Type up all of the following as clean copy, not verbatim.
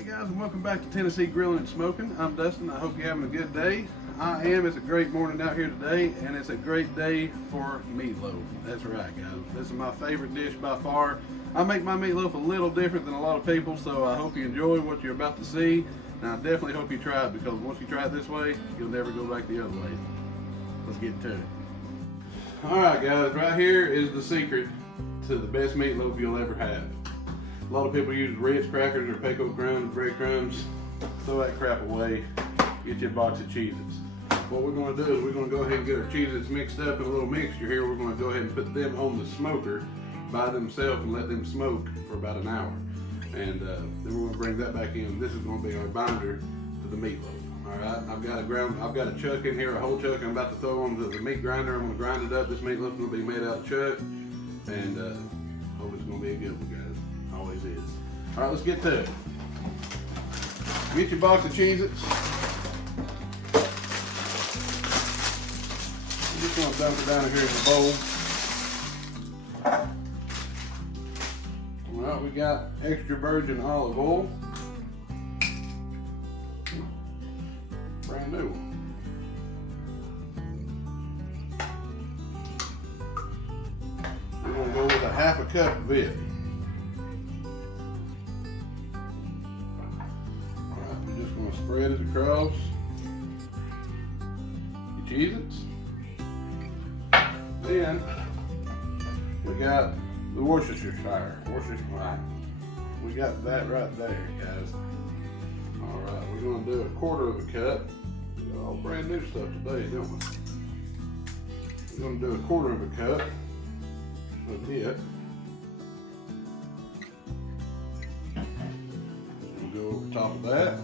Hey guys, and welcome back to Tennessee Grilling and Smoking. I'm Dustin. I hope you're having a good day. I am. It's a great morning out here today, and it's a great day for meatloaf. That's right, guys. This is my favorite dish by far. I make my meatloaf a little different than a lot of people, so I hope you enjoy what you're about to see. And I definitely hope you try it, because once you try it this way, you'll never go back the other way. Let's get to it. Alright guys, right here is the secret to the best meatloaf you'll ever have. A lot of people use Ritz crackers or Pecco crumbs, breadcrumbs. Throw that crap away. Get you a box of Cheez-Its. What we're going to do is we're going to go ahead and get our Cheez-Its mixed up in a little mixture here. We're going to go ahead and put them on the smoker by themselves and let them smoke for about an hour. And then we're going to bring that back in. This is going to be our binder to the meatloaf. All right, I've got a chuck in here, a whole chuck. I'm about to throw on the meat grinder. I'm going to grind it up. This meatloaf's going to be made out of chuck, and hope it's going to be a good one, guys. Always is. All right, let's get to it. Get your box of Cheez-Its. I'm just going to dump it down here in the bowl. All right, we got extra virgin olive oil. Brand new one. We're going to go with a half a cup of it. Alright, we're just going to spread it across your Cheez-Its. Then we got the Worcestershire. We got that right there, guys. Alright, we're going to do a quarter of a cup. We got all brand new stuff today, don't we? We're going to do a quarter of a cup of it. We'll go over top of that.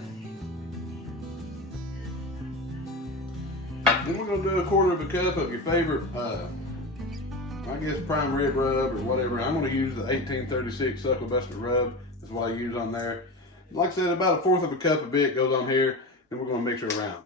Then we're going to do a quarter of a cup of your favorite, I guess prime rib rub or whatever. I'm going to use the 1836 Sucklebuster rub. That's what I use on there. Like I said, about a fourth of a cup of it goes on here. Then we're going to mix it around.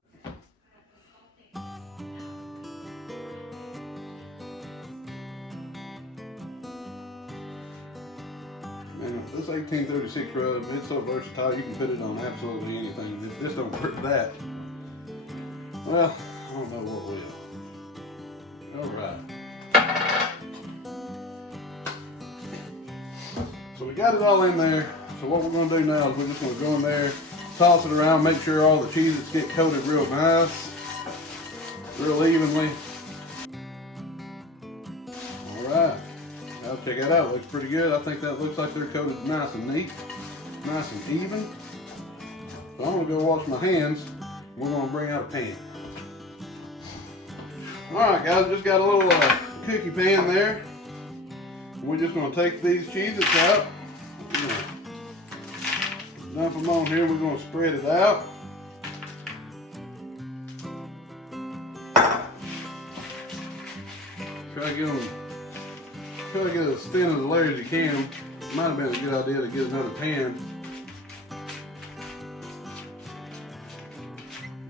Man, this 1836 rub, it's so versatile. You can put it on absolutely anything. If this don't work that, well, I don't know what will. Alright. So we got it all in there. So what we're going to do now is we're just going to go in there, toss it around, make sure all the Cheez-Its get coated real nice, real evenly. Alright, now check that out, looks pretty good. I think that looks like they're coated nice and neat, nice and even. So I'm going to go wash my hands. We're going to bring out a pan. Alright guys, just got a little cookie pan there. We're just going to take these Cheez-Its out. Dump them on here. We're going to spread it out. Try to get as thin as the layer as you can. Might have been a good idea to get another pan.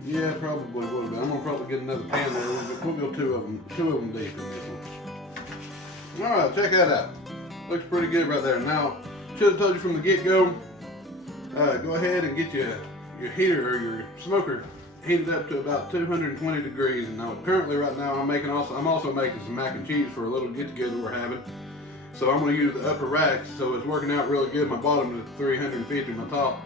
Yeah, probably would have been. I'm gonna probably get another pan there. We'll go two of them deep in this one. All right, check that out. Looks pretty good right there. Now, should have told you from the get-go. Go ahead and get your heater or your smoker heated up to about 220 degrees. And now, currently right now, I'm also making some mac and cheese for a little get-together we're having. So I'm going to use the upper racks. So it's working out really good. My bottom is 350. My top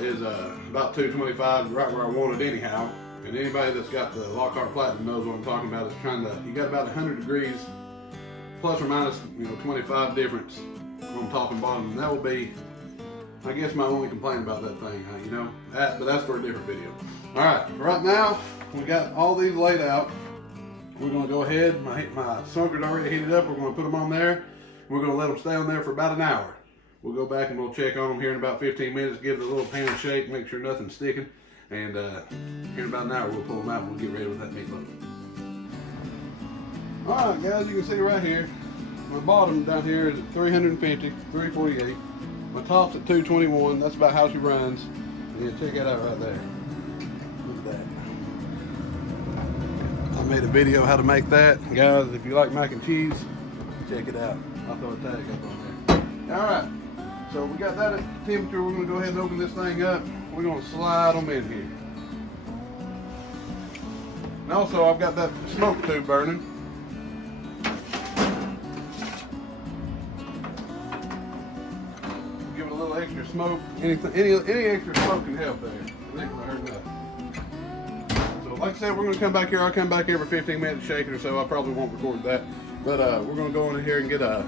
is about 225, right where I want it anyhow. And anybody that's got the Lockhart Platinum knows what I'm talking about. It's you got about 100 degrees, plus or minus, 25 difference on top and bottom. And that will be, I guess, my only complaint about that thing, but that's for a different video. All right, right now, we got all these laid out. We're gonna go ahead, my smoker's already heated up. We're gonna put them on there. We're gonna let them stay on there for about an hour. We'll go back and we'll check on them here in about 15 minutes, give it a little pan shake, make sure nothing's sticking. And here in about an hour, we'll pull them out and we'll get ready with that meatloaf. All right, guys, you can see right here, my bottom down here is at 350, 348. My top's at 221. That's about how she runs. And check that out right there. Look at that. I made a video how to make that. Guys, if you like mac and cheese, check it out. I'll throw a tag up on there. All right. So we got that at temperature. We're going to go ahead and open this thing up. We're going to slide them in here. And also I've got that smoke tube burning. Give it a little extra smoke. Any extra smoke can help there. It ain't gonna hurt nothing. So like I said, we're gonna come back here. I'll come back every 15 minutes, shake it or so. I probably won't record that. But we're gonna go in here and get that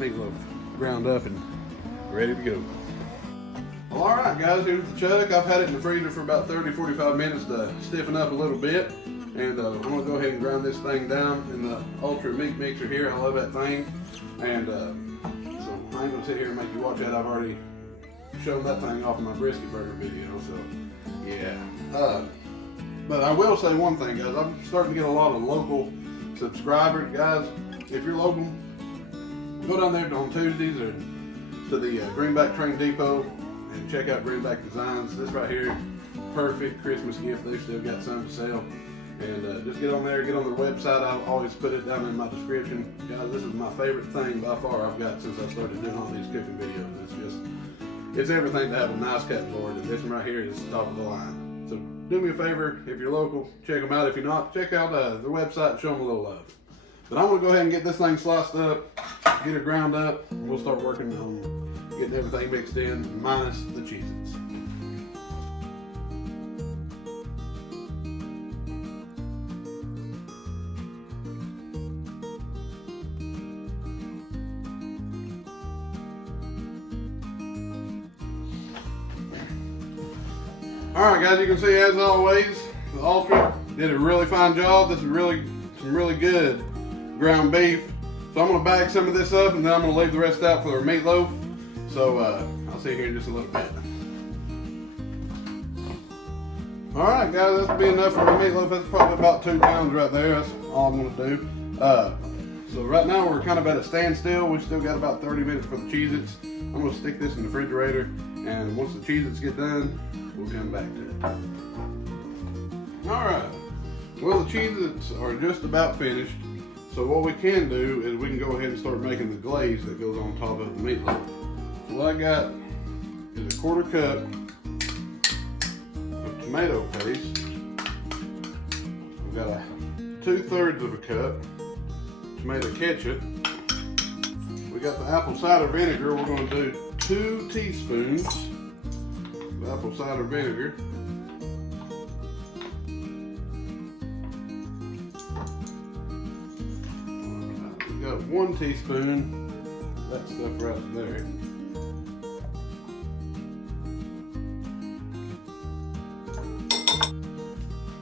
meatloaf ground up and ready to go. Well, all right, guys, here's the chuck. I've had it in the freezer for about 30-45 minutes to stiffen up a little bit. And I'm gonna go ahead and grind this thing down in the Ultra Meat Mixer here. I love that thing. And so I ain't gonna sit here and make you watch that. I've already shown that thing off in my brisket burger video. So yeah. But I will say one thing, guys. I'm starting to get a lot of local subscribers, guys. If you're local, go down there on Tuesdays or to the Greenback Train Depot and check out Greenback Designs. This right here, perfect Christmas gift. They've still got some to sell. And just get on there, get on their website. I'll always put it down in my description. Guys, this is my favorite thing by far I've got since I started doing all these cooking videos. It's everything to have a nice cutting board, and this one right here is top of the line. So do me a favor, if you're local, check them out. If you're not, check out their website and show them a little love. But I'm gonna go ahead and get this thing sliced up, get it ground up, and we'll start working on getting everything mixed in, minus the Cheez-Its. Alright guys, you can see as always, the Ultra did a really fine job. This is some really good ground beef. So I'm going to bag some of this up and then I'm going to leave the rest out for our meatloaf. So I'll see you here in just a little bit. Alright guys, that'll be enough for the meatloaf. That's probably about 2 pounds right there. That's all I'm going to do. So right now we're kind of at a standstill. We still got about 30 minutes for the Cheez-Its. I'm going to stick this in the refrigerator, and once the Cheez-Its get done, we'll come back to it. Alright, well the Cheez-Its are just about finished. So what we can do is we can go ahead and start making the glaze that goes on top of the meatloaf. So what I got is a 1/4 cup of tomato paste. We've got a 2/3 of a cup tomato ketchup. We got the apple cider vinegar. We're going to do 2 teaspoons of apple cider vinegar. We got 1 teaspoon of that stuff right there.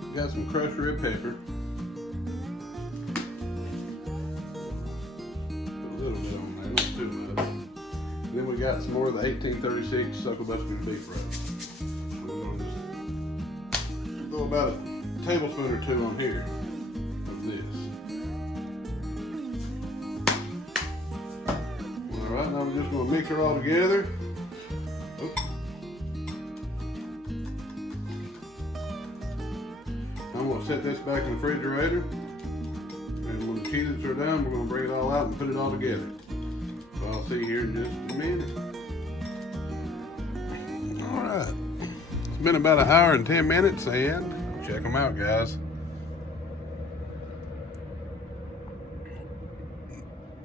We got some crushed red pepper. Then we got some more of the 1836 Sucklebuster beef rub. So we're going to just throw about a tablespoon or 2 on here of this. Alright, now we're just going to mix it all together. Oops. I'm going to set this back in the refrigerator. And when the Cheez-Its are done, we're going to bring it all out and put it all together. So I'll see you here in just a minute. Alright. It's been about 1 hour and 10 minutes and check them out, guys.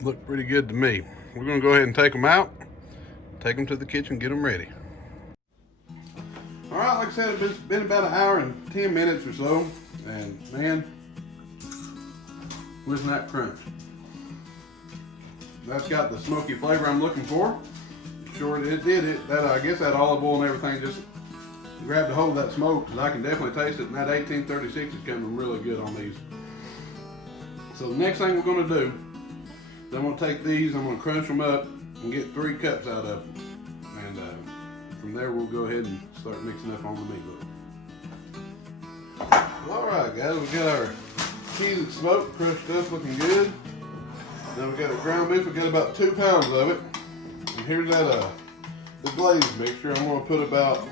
Look pretty good to me. We're going to go ahead and take them out, take them to the kitchen, get them ready. Alright, like I said, it's been about 1 hour and 10 minutes or so. And man, listen to that crunch. That's got the smoky flavor I'm looking for. Sure it did it. That I guess that olive oil and everything just grabbed a hold of that smoke, and I can definitely taste it. And that 1836 is coming really good on these. So the next thing we're going to do is I'm going to take these, I'm going to crunch them up and get 3 cups out of them. And from there we'll go ahead and start mixing up on the meatloaf. Alright guys, we got our Cheez-It smoke crushed up, looking good. Now we got a ground beef. We got about 2 pounds of it. And here's that the glaze mixture. I'm going to put about,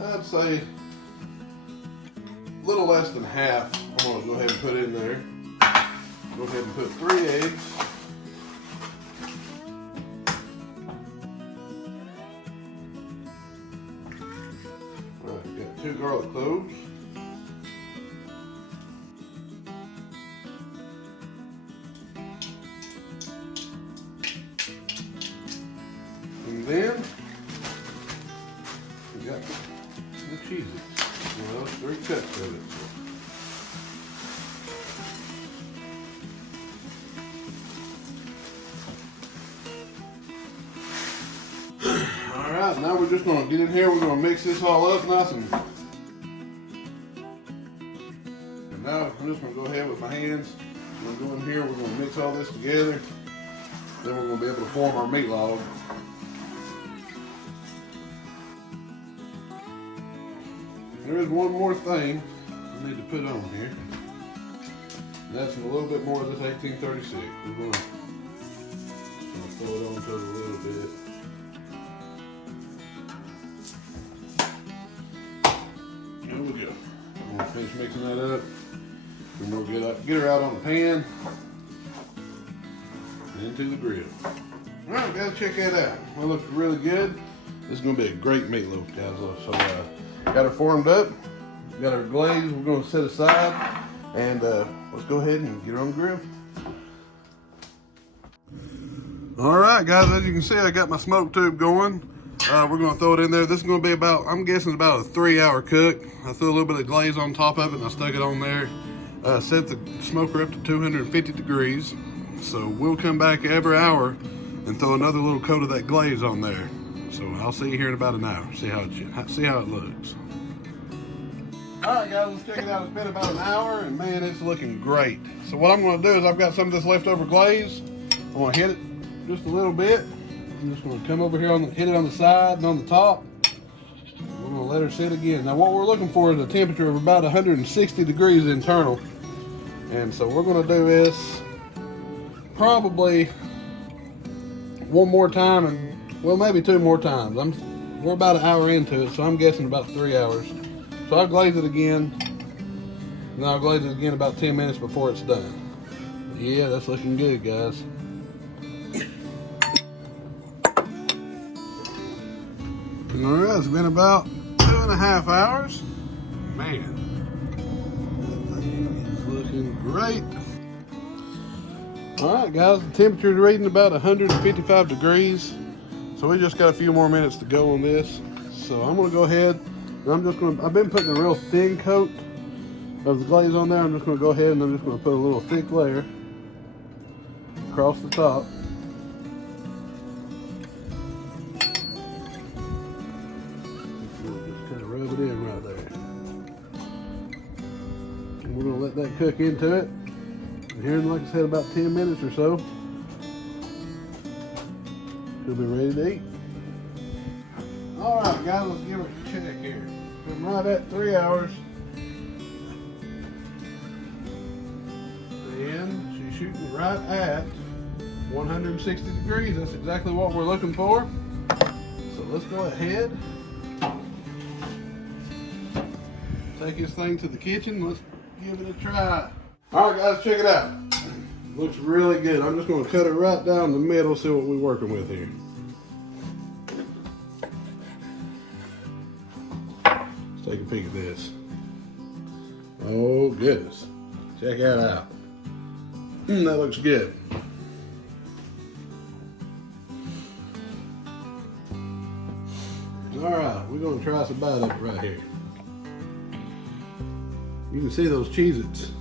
I'd say, a little less than half. I'm going to go ahead and put in there. Go ahead and put 3 eggs. 2 garlic cloves. And then we got the Cheez-Its. Well, 3 cups of it. Alright, now we're just going to get in here, we're going to mix this all up nice and now I'm just going to go ahead with my hands. We're going to go in here, we're going to mix all this together. Then we're going to be able to form our meatloaf. There is one more thing I need to put on here. That's a little bit more of this 1836. We're going to throw it onto it a little bit. There we go. I'm going to finish mixing that up. And we'll get her out on the pan and into the grill. Alright guys, check that out. Well, it looks really good. This is going to be a great meatloaf, guys. So got her formed up. Got her glaze we're going to set aside. And let's go ahead and get her on the grill. Alright guys, as you can see I got my smoke tube going. We're going to throw it in there. This is going to be about, I'm guessing about a 3-hour cook. I threw a little bit of glaze on top of it and I stuck it on there. Set the smoker up to 250 degrees. So we'll come back every hour and throw another little coat of that glaze on there. So I'll see you here in about an hour. See how it looks. Alright guys, let's check it out. It's been about an hour and man, it's looking great. So what I'm going to do is I've got some of this leftover glaze. I'm going to hit it just a little bit. I'm just going to come over here, hit it on the side and on the top. We're going to let her sit again. Now what we're looking for is a temperature of about 160 degrees internal. And so we're going to do this probably one more time and, well, maybe 2 more times. We're about an hour into it, so I'm guessing about 3 hours. So I'll glaze it again, and I'll glaze it again about 10 minutes before it's done. Yeah, that's looking good, guys. Alright, it's been about 2.5 hours. Man, that thing is looking great. Alright guys, the temperature is reading about 155 degrees. So we just got a few more minutes to go on this. So I'm going to go ahead and I've been putting a real thin coat of the glaze on there. I'm just going to go ahead and I'm just going to put a little thick layer across the top. Just kind of rub it in right there. And we're going to let that cook into it. And here in, like I said, about 10 minutes or so, she'll be ready to eat. Alright guys, let's give her a check here. Been right at 3 hours. And she's shooting right at 160 degrees. That's exactly what we're looking for. So let's go ahead. Take this thing to the kitchen. Let's give it a try. Alright guys, check it out. Looks really good. I'm just going to cut it right down the middle, see what we're working with here. Let's take a peek at this. Oh goodness. Check that out. That looks good. Alright, we're going to try some bite of it right here. You can see those Cheez-Its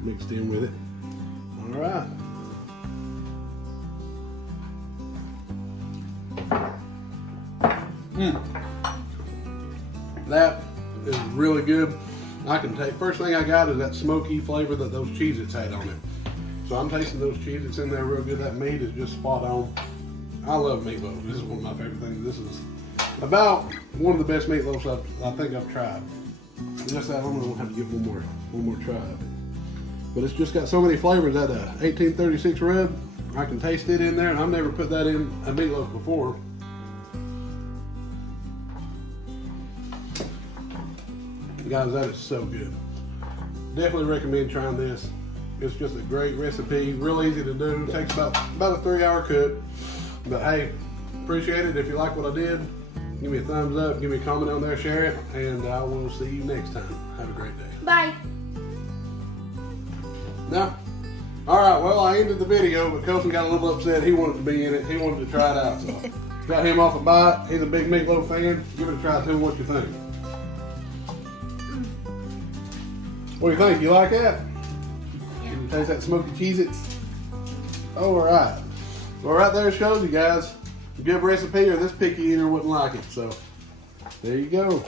mixed in with it. All right. That is really good. I can take, first thing I got is that smoky flavor that those Cheez-Its had on it. So I'm tasting those Cheez-Its in there real good. That meat is just spot on. I love meatloaf. This is one of my favorite things. This is about one of the best meatloafs I think I've tried. Just that I'm gonna have to give one more try of it. But it's just got so many flavors. That 1836 rub, I can taste it in there, and I've never put that in a meatloaf before. Guys, that is so good. Definitely recommend trying this. It's just a great recipe, real easy to do. It takes about a 3-hour cook. But hey, appreciate it. If you like what I did, Give me a thumbs up, give me a comment on there, share it, and I will see you next time. Have a great day. Bye. Now, alright, well, I ended the video, but Colton got a little upset. He wanted to be in it. He wanted to try it out, so got him off a bite. He's a big Meatloaf fan. Give it a try. Tell me what you think. What do you think? You like that? Yeah. Can you taste that smoky Cheez-Its? Alright. Well, right there shows you guys a good recipe, or this picky eater wouldn't like it. So, there you go.